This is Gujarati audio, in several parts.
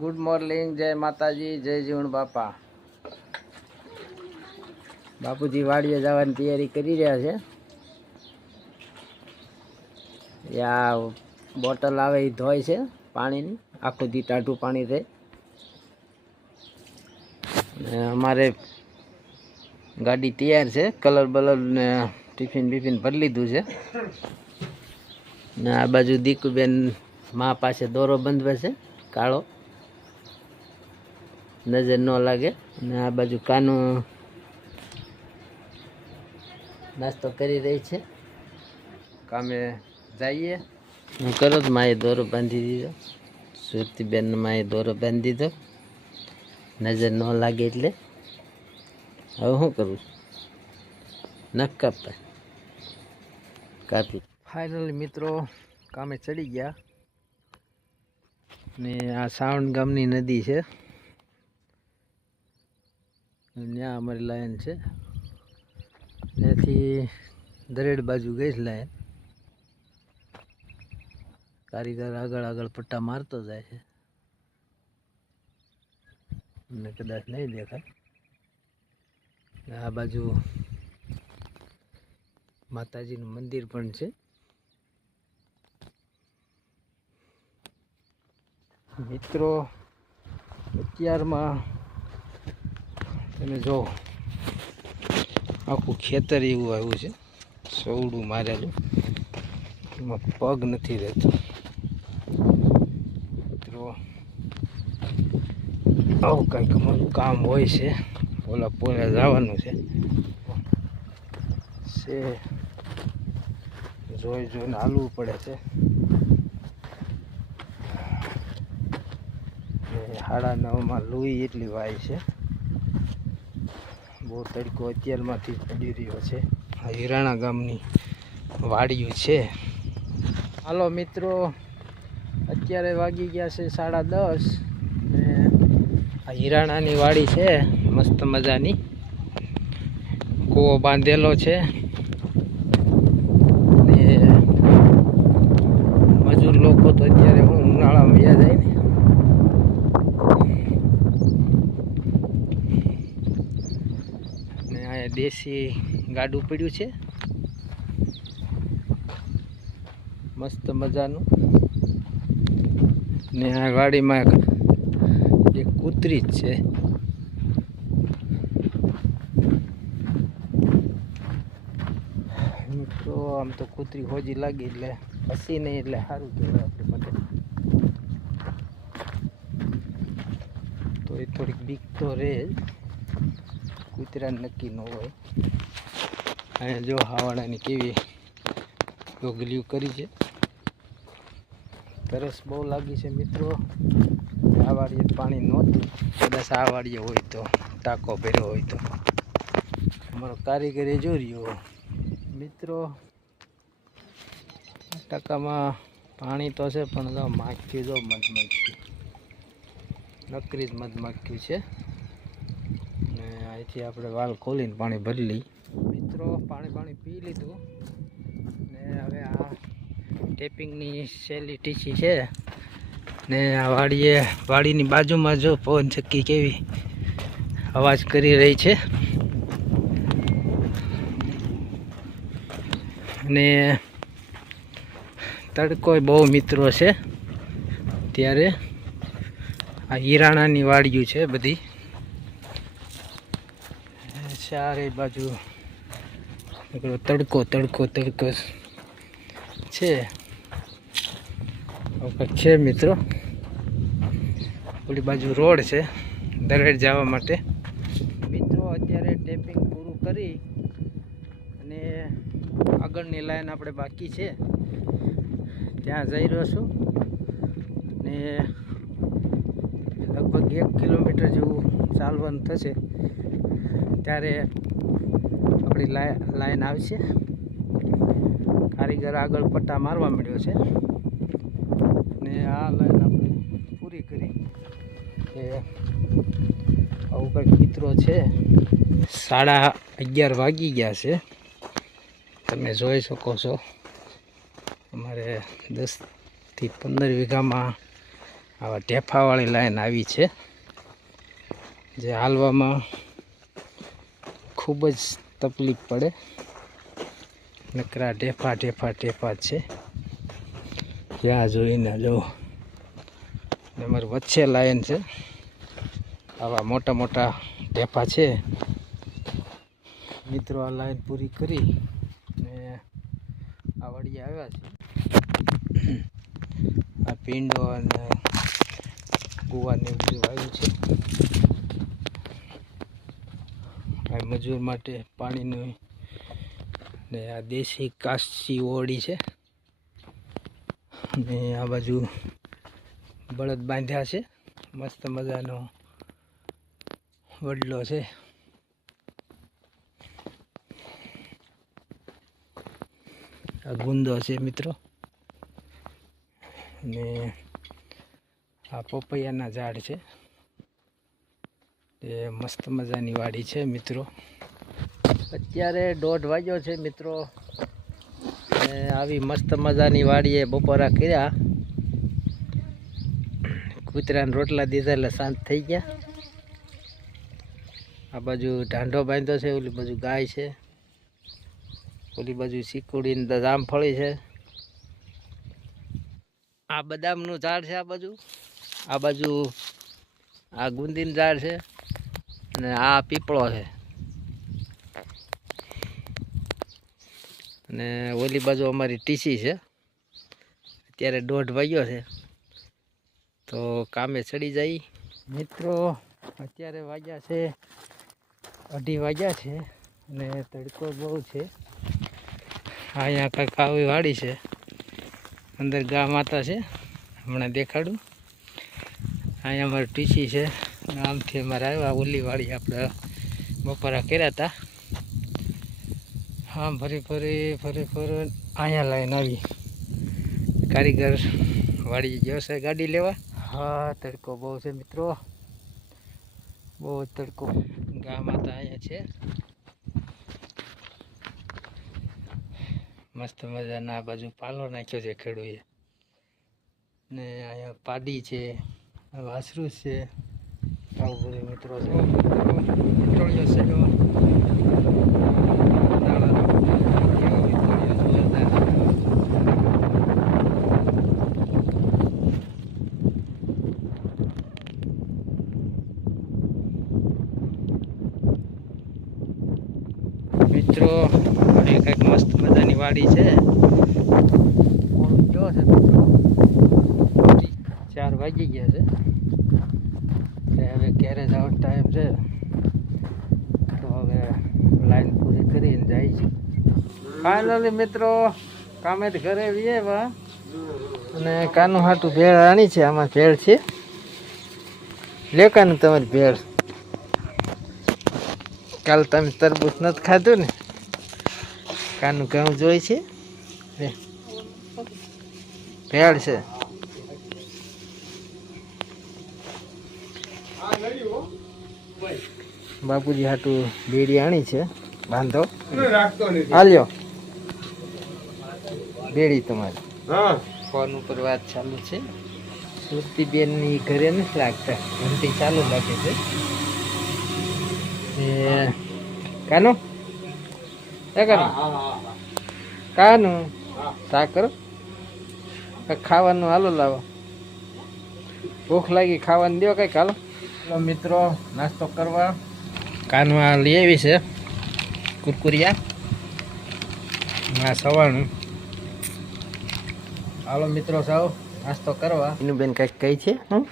ગુડ મોર્નિંગ જય માતાજી જય જીવણ બાપા બાપુજી વાડીએ જવાની તૈયારી કરી રહ્યા છે. યા, બોટલ આવે એ ધોય છે પાણીની. આખું દી પાણી રહે અમારે ગાડી તૈયાર છે. કલર બલર ને ટિફિન બિફિન ભરી લીધું છે. ને આ બાજુ દીકુબેન મા પાસે દોરો બંધવે છે, કાળો. નજર ન લાગે. ને આ બાજુ કાનું નાસ્તો કરી રહી છે. કામે જઈએ. હું કરો માએ દોરો બાંધી દીધો. સુરતીબેન માએ દોરો બાંધી દીધો. નજર ન લાગે એટલે. હવે શું કરું? નખ કાપતા કાપી. ફાઇનલી મિત્રો કામે ચડી ગયા. ને આ સાવણ ગામની નદી છે. ત્યાં અમારી લાયન છે. ત્યાંથી દરેડ બાજુ ગઈ છે લાઈન. કારીગર આગળ આગળ પટ્ટા મારતો જાય છે. મને કદાચ નહીં દેખાય. આ બાજુ માતાજીનું મંદિર પણ છે. મિત્રો, અત્યારમાં તમે જો, આખું ખેતર એવું આવ્યું છે. સૌડું મારેલું એમાં પગ નથી રહેતો. મિત્રો, આવું કંઈક અમારું કામ હોય છે. ઓલા પોલે જવાનું છે. જોઈ જોઈને હાલવું પડે છે. સાડા નવમાં લુઈ એટલી વાય છે. બહુ તડકો અત્યારમાંથી પડી રહ્યો છે. આ હિરાણા ગામની વાડીઓ છે. હાલો મિત્રો, અત્યારે વાગી ગયા છે સાડા દસ ને આ હિરાણાની વાડી છે, મસ્ત મજાની. કૂવો બાંધેલો છે ને મજૂર લોકો તો અત્યારે હું ઉનાળામાં યા જાય ને ને અહીંયા દેશી ગાડું પડ્યું છે. મસ્ત મજાનું. ને આ ગાડીમાં એક કૂતરી જ છે. મિત્રો, આમ તો કૂતરી હોજી લાગી એટલે હસી નહીં એટલે સારું કહેવાય આપણી માટે. તો એ થોડીક બીક તો રહે જ. કૂતરા નક્કી ન હોય. અહીંયા જો હાવાડાની કેવી ડોગલીઓ કરી છે. તરસ બહુ લાગી છે મિત્રો. આ વાડીએ પાણી નહોતું. કદાચ આ વાડીએ હોય તો, ટાંકો ભર્યો હોય તો. અમારો જો રહ્યો. મિત્રો, ટાંકામાં પાણી તો છે, પણ માખ્યું જો મધમાખ્યું નકરી જ મધમાખ્યું છે. અહીંથી આપણે વાલ ખોલીને પાણી ભરી લઈ. મિત્રો, પાણી પાણી પી લીધું. ને હવે આ ટેપિંગની સહેલી ટીસી છે. ને આ વાડીએ, વાડીની બાજુમાં જો પવન ચક્કી કેવી અવાજ કરી રહી છે. ને તડકો બહુ મિત્રો છે. ત્યારે આ હિરાણાની વાડીઓ છે બધી. ચારે બાજુ તડકો તડકો તડકો છે. છે મિત્રો. ઓલી બાજુ રોડ છે દરેડ જવા માટે. મિત્રો, અત્યારે ટેપિંગ પૂરું કરી અને આગળની લાઈન આપણે બાકી છે. ત્યાં જઈ રહ્યો છું. ને લગભગ એક કિલોમીટર જેવું ચાલવાનું થશે. ત્યારે આપણી લાઈન આવશે. કારીગર આગળ પટ્ટા મારવા મળ્યો છે. ને આ લાઈન આપણે પૂરી કરી કે આવું કંઈક મિત્રો છે. સાડા અગિયાર વાગી ગયા છે. તમે જોઈ શકો છો. અમારે દસથી પંદર વીઘામાં આવા ઢેફાવાળી લાઈન આવી છે. જે હાલવામાં ખૂબ જ તકલીફ પડે. નકરા ઢેફા ઢેફા ઢેફા છે. જ્યાં જોઈને જો. અમારું વચ્ચે લાઈન છે. આવા મોટા મોટા ઢેફા છે. મિત્રો આ લાઈન પૂરી કરી ને આ વળી આવ્યા છે. આ પીંડો અને એવું બધું વાવ્યું છે આ મજૂર માટે પાણીનું ને આ દેશી કાશી ઓળી છે. ને આ બાજુ બળદ બાંધ્યા છે. મસ્ત મજાનો વડલો છે. આ ગુંદો છે મિત્રો. ને આ પપૈયાના ઝાડ છે. એ મસ્ત મજાની વાડી છે, મિત્રો. અત્યારે દોઢ વાગ્યો છે, મિત્રો. આવી મસ્ત મજાની વાડીએ બપોરા કર્યા. કૂતરાને રોટલા દીધા એટલે શાંત થઈ ગયા. આ બાજુ ઢાંઢો બાંધ્યો છે, ઓલી બાજુ ગાય છે. ઓલી બાજુ ચીકુડીને જામફળી છે. આ બદામનું ઝાડ છે આ બાજુ. આ બાજુ આ ગુંદીનું ઝાડ છે. અને આ પીપળો છે અને ઓલી બાજુ અમારી ટીસી છે. અત્યારે દોઢ વાગ્યો છે. તો કામે ચડી જાય. મિત્રો, અત્યારે વાગ્યા છે અઢી વાગ્યા છે અને તડકો બહુ છે. અહીંયા કંઈક આવી વાડી છે. અંદર ગા માતા છે. હમણાં દેખાડું. અહીંયા અમારી ટીસી છે. આમથી અમારે આવ્યા ઓલીવાળી આપણે બપોરા કર્યા હતા. હા ફરી ફરી ફરી ફરી અહીંયા લઈને આવી. કારીગર વાળી ગયો છે ગાડી લેવા. હા તડકો બહુ છે મિત્રો. બહુ તડકો. ગામમાં તો અહીંયા છે. મસ્ત મજાના આ બાજુ પાલો નાખ્યો છે ખેડૂએ. ને અહીંયા પાડી છે વાસરું છે. આવું બધું મિત્રો છે વિટોળિયો છે. મિત્રો અહીં કંઈક મસ્ત મજાની વાડી છે ચાર વાગી ગયા છે એટલે હવે ઘેરે જવાનો ટાઈમ છે. તો હવે લાઈન પૂરી કરીને જાય છે. ફાઇનલી મિત્રો કામે ઘરે વીએ અને કાનું હાટું ભેળ આણી છે, આમાં ભેળ છે. લે કાનું તમારી ભેળ. કાલ તમે તરબૂચ નથી ખાધું ને? કાનું ઘઉં જોઈ છે? ભેળ છે. બાપુજી હાટું બેડી આણી છે. બાંધો. હાલ્યો. બેડી તમારી. ફોન ઉપર વાત ચાલુ છે. સુરતીબેનની ઘરે નથી લાગતા. ઘંટી ચાલુ લાગે છે. એ કાનું? કાનું? કાનું કરો. ખાવાનું હાલો લાવો. ભૂખ લાગી ખાવાનું દો કંઈક હાલો. મિત્રો નાસ્તો કરવા. કાનવા લઈ આવી છે. કુરકુરિયા. આ સવારનું. હાલો મિત્રો સાવ નાસ્તો કરવા. એનું બેન કંઈક કહી છે? હું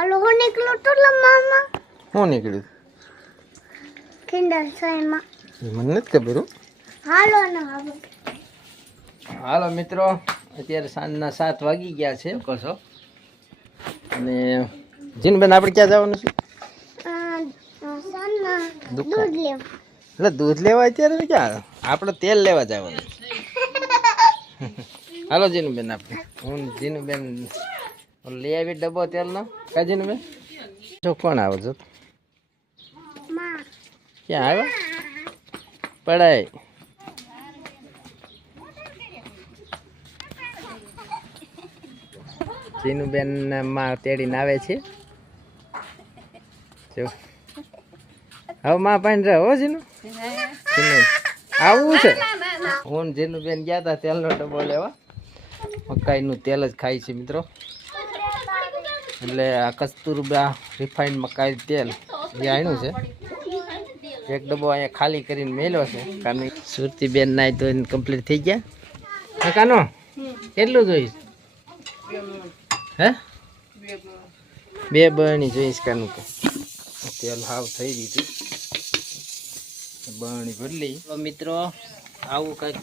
અલો હું નીકળ્યો તો લા મામા. શું નીકળ્યું? કિન્ડર મને નથી ખબર હો. હાલો ને હાલો મિત્રો અત્યારે સાંજના સાત વાગી ગયા છે કહો અને જીનબેન આપણે ક્યાં જવાનું છે સન્ના દુકાન. દૂધ લેવ એટલે દૂધ લેવા અત્યારે ક્યાં? આપણે તેલ લેવા જવાનું. હાલો જીનુબેન આપણે. હું જીનુબેન લઈ આવી ડબ્બો તેલનો. કા જીનુબેન? જો કોણ આવો છો ક્યાં આવે? પડાય. જીનુબેનમાં તેડીને આવે છે. જો. હવે માં પાણી રહે હો જીનું? આવું છે. હું જેનું જીનુબેન ગયા હતા તેલનો ડબ્બો લેવા. મકાઈનું તેલ જ ખાય છે મિત્રો. એટલે આ કસ્તુરબા રિફાઇન્ડ મકાઈ તેલ એ આણ્યું છે. એક ડબ્બો અહીંયા ખાલી કરીને મેલ્યો છે. કારણ સુરતી બેન નાય તો કમ્પ્લીટ થઈ ગયા. કાનો કેટલું જોઈશ? હે? બે બની જોઈશ કાનું તેલ હાવ થઈ દીધું બરણી બદલી તો મિત્રો આવું કંઈક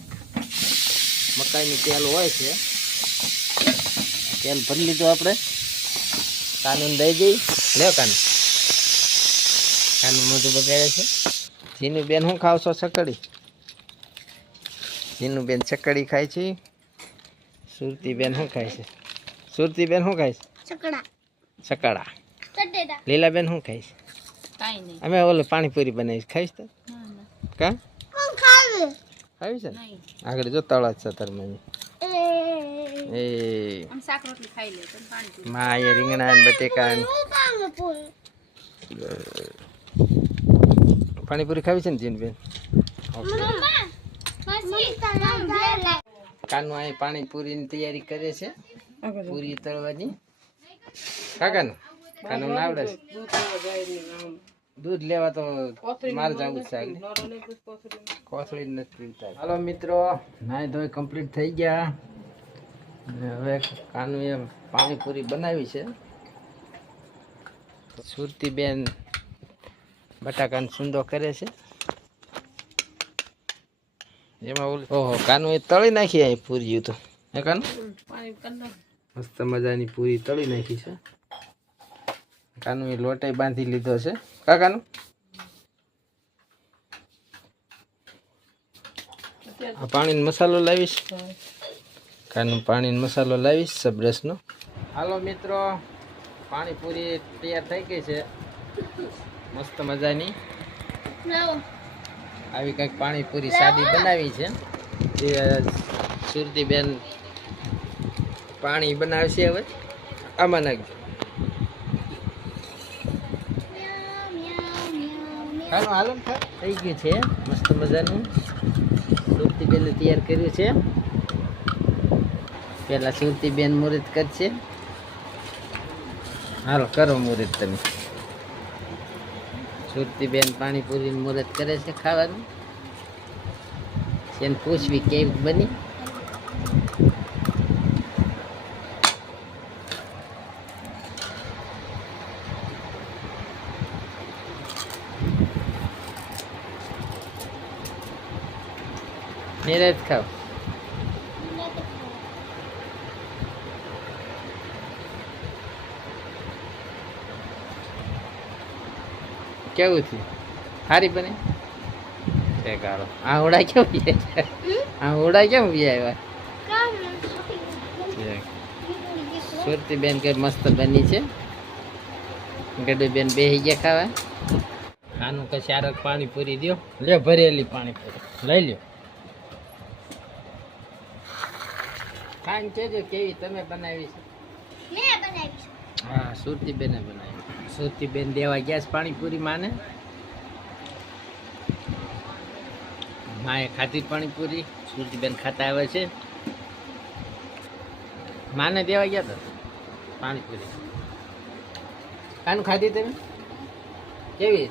મકાઈનું તેલ હોય છે. તેલ ભરી લીધું આપણે. કાનૂન દઈ દઈ. લ્યો કાનૂન. કાનૂન મોઢું બગાડે છે. જીનું બેન શું ખાવ છો સકડી? જીનું બેન સકડી ખાય છે. સુરતી બેન શું ખાય છે? સુરતી બેન શું ખાય છે? સકડા. લીલા બેન શું ખાય છે? અમે ઓલું પાણીપુરી બનાવીશ ખાઈશ તો? કા? કોણ ખાવે? ખાવી છે ને? આગળ જો તળા છે તાર એ. એ. શાક રોટલી ખાઈ લે તમે પાણી માં અહીંયા રીંગણા ને બટેકા પાણીપુરી ખાવી છે ને જીનબેન? મમ્મા મમ્મી જાય અહીં પાણીપુરીની તૈયારી કરે છે પૂરી તળવાની. કાકાનું કાનું? ના આવડે છે? દૂધ લેવા તો મારે જવું છે કોથળી નથી પીવતા. હાલો મિત્રો. નાઈ ધોઈ કમ્પ્લીટ થઈ ગયા. હવે કાનુએ પાણીપુરી બનાવી છે. સુરતી બેન બટાકાનો સુંદો કરે છે. એમાં ઓલું ઓહો કાનું એ તળી નાખી અહીં પૂરી તો. હે કાનું. મસ્ત મજાની પૂરી તળી નાખી છે. કાનું એ લોટે બાંધી લીધો છે. કાકાનું? આ પાણીનો મસાલો લાવીશ. કાનું પાણીનો મસાલો લાવીશ સબ્રસનો. હાલો મિત્રો પાણીપુરી તૈયાર થઈ ગઈ છે. મસ્ત મજાની. આવી કંઈક પાણીપુરી સાદી બનાવી છે. જે સુરતી બેન પાણી બનાવશે હવે. આમાં નાખજો. હાલો હાલો થઈ ગયું છે. મસ્ત મજાનું. સુરતી બેને તૈયાર કર્યું છે. પહેલાં સુરતી બેન મુહૂર્ત કરશે. હાલો, કરો મુહૂર્ત તમે. સુરતી બેન પાણીપુરી મુહૂર્ત કરે છે ખાવાનું. એને પૂછવી કેવી બની. નિરાજ ખાવ કેવું થયું? સારી બને? છે કારો આ ઉડા કેમ આ ઉડા કેમ આવ્યા? છે. સુરતી બેન કે મસ્ત બની છે. ગડુ બેન બેસી ગયા ખાવા. આનું કઈ આરક પાણી પૂરી દો લે ભરેલી પાણી પૂરી લઈ લ્યો. ખાઈને કેજો કેવી તમે બનાવી છે? મેં બનાવી હા સુરતી બેને બનાવી સુરતી બેન દેવા ગયા છે પાણીપુરી માને? માએ ખાધી પાણીપુરી સુરતી બેન ખાતા આવે છે. માને દેવા ગયા હતા? પાણીપુરી. કાનું ખાધી તમે? કેવી